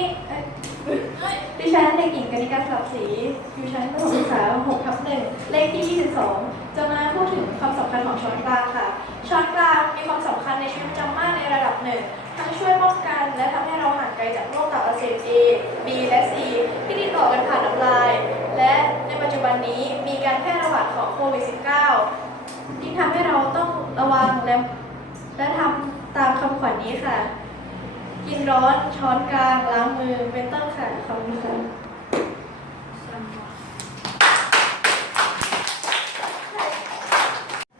้ดิฉันเด็กหญิงกนิกาสับสีอยู่ชั้นประถมศึกษาหกทับหนึ่งเลขที่ 22 จะมาพูดถึงความสำคัญของช้อนกลางค่ะ ช้อนกลางมีความสำคัญในชีวิตประจำวันในระดับหนึ่ง ทั้งช่วยป้องกันและทำให้เราห่างไกลจากโรคตับอักเสบ A B และ C ที่ติดต่อกันผ่านน้ำลาย และในปัจจุบันนี้มีการแพร่ระบาดของโควิด -19 ที่ทำให้เราต้องระวังและและทำตามคำขวัญนนี้ค่ะ กินร้อนช้อนกลางล้างมือเป็นต้นค่ะขอบคุณค่ะ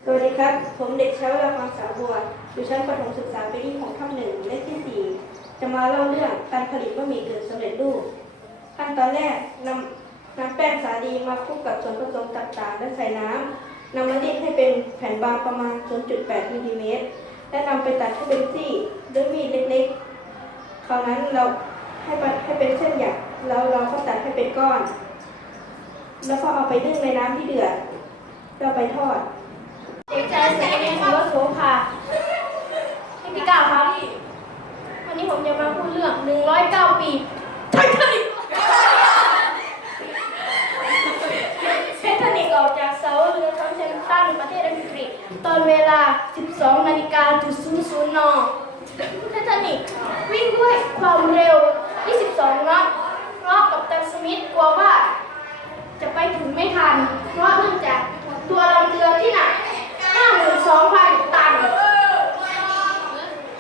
สวัสดีครับ ผมเด็กชายเวลาฟังสาวบัวอยู่ชั้นประถมศึกษาปีที่6ทับหนึ่งเลขที่4จะมาเล่าเรื่องการผลิตบะหมี่กึ่งสำเร็จรูปขั้นตอนแรกนำนำแป้งสาลีมาคลุกกับส่วนผสมต่างๆและใส่น้ำนำมารีดให้เป็นแผ่นบางประมาณ 0.8มิลลิเมตรและนำไปตัดให้เป็นซี่ด้วยมีดเล็กๆ คราวนั้นเราให้ให้เป็นเส้นหยักแล้วเราก็ตัดให้เป็นก้อน แล้วก็เอาไปนึ่งในน้ำที่เดือดเอาไปทอดเด็กชายเสรีสุวโสภาให้พี่ก้าวครับวันนี้ผมจะมาพูดเรื่อง 109 ปีไททานิกไททานิกออกจากเสาเรือทางเซนตันประเทศอังกฤษ ตอนเวลา 12นาฬิกาจุด00นไททานิก ด้วยความเร็ว 22 น็อตเพราะกัปตันสมิธกลัวว่าจะไปถึงไม่ทัน เพราะเนื่องจากตัวลำเรือที่หนัก 52,000 ตัน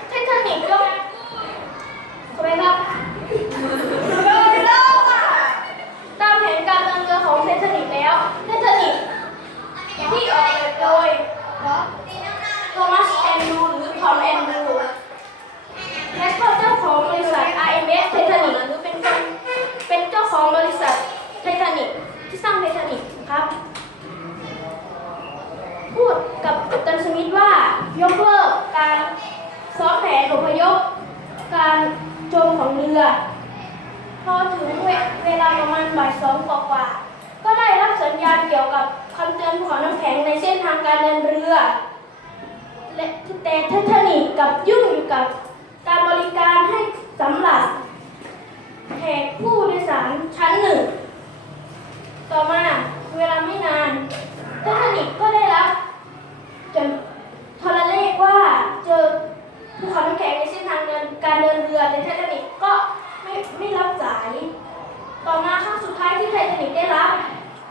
ไททานิกก็ทำไมครับตามแผนการดินเรือของไททานิกแล้วไททานิกที่ออกแบบโดยโทมัสแอนดูหรือทอมแอนดู ของบริษัท IMS ไททานิกหรือเป็นคนเป็นเจ้าของบริษัทไททานิกที่สร้างไททานิกครับ พูดกับกัปตันสมิธว่ายกเลิกการซ้อมแผนอพยพการจมของเรือ พอถึงเวเวลาประมาณบ่ายสองกว่าๆก็ได้รับสัญญาณเกี่ยวกับคำเตือนภูเขาน้ำแข็งในเส้นทางการเดินเรือและแต่ไททนิกกับยุ่งอยู่กับการบริการให้ สำหรับแขกผู้โดยสารชั้นหนึ่ง ต่อมาเวลาไม่นานไททานิกก็ได้รับจนโทรเลขว่าเจอภูเขาน้ำแข็งในเส้นทางเดินการเดินเรือแต่ไททานิกก็ไม่ไม่รับสาย ต่อมาครั้งสุดท้ายที่ไททานิกได้รับ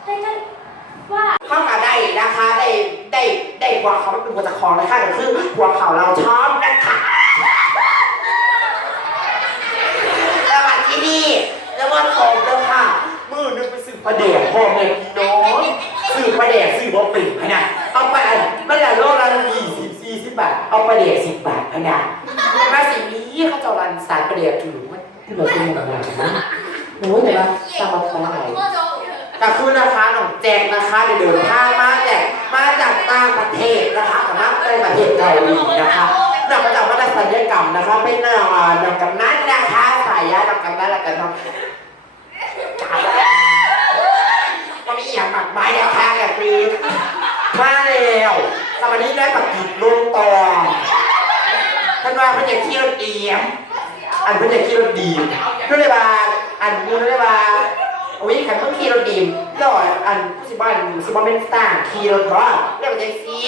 ไททานิกว่าเข้ามาได้นะคะได้ได้ได้หัวเขาเป็นหัวตะคองนะคะก็คือหัวเขาเราชอบนะคะ แล้วมาที่นี่แล้วมาส่งแล้วค่ะมือนึงไปสื่อประเดี๋ยวพ่อแม่พี่น้องสื่อประเดี๋ยวสื่อบ่ปิ่นพะนะเอาไปอันไม่ได้โลละยี่สิบสี่สิบบาท เอาประเดี๋ยวสิบบาทพะนะมาสิ่งนี้เขาจะรันสายประเดี๋ยวถือว่าที่เราเป็นแบบนั้นนะโอ้ยแต่ว่าตามมาทำอะไรก็คือนะคะน้องแจกนะคะเดินทางมาแจกมาจากต่างประเทศนะคะกับมาในประเทศเกาหลีนะคะเราก็จะมาได้ศัลยกรรมนะคะเป็นหน้าดอกกับนั้นนะคะายยาดอกกับนั้นแล้วกันเนาะก็มีอย่างหมักไม้นะคะก็คือมาแล้วแต่วันนี้ได้ปักกิดลงต่อท่านว่าพื่อนอยาเที่ยวเอียม อันพื่อนอยาเที่ยวดีเพื่อนเลยว่าอันพูดเลยว่าโอ้ยขันเพิ่งขี่รถดีมแล้วอันผู้สิบ้านสิบ้านเป็นสตาร์ขี่รถบอสเรียกว่าแท็กซี่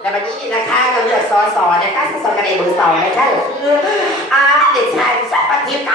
แล้ววันนี้นะคะก็เลือกซอสอนะคะซอสกันเองเบอร์สองนะคะคืออา เด็กชายสัปทิพย์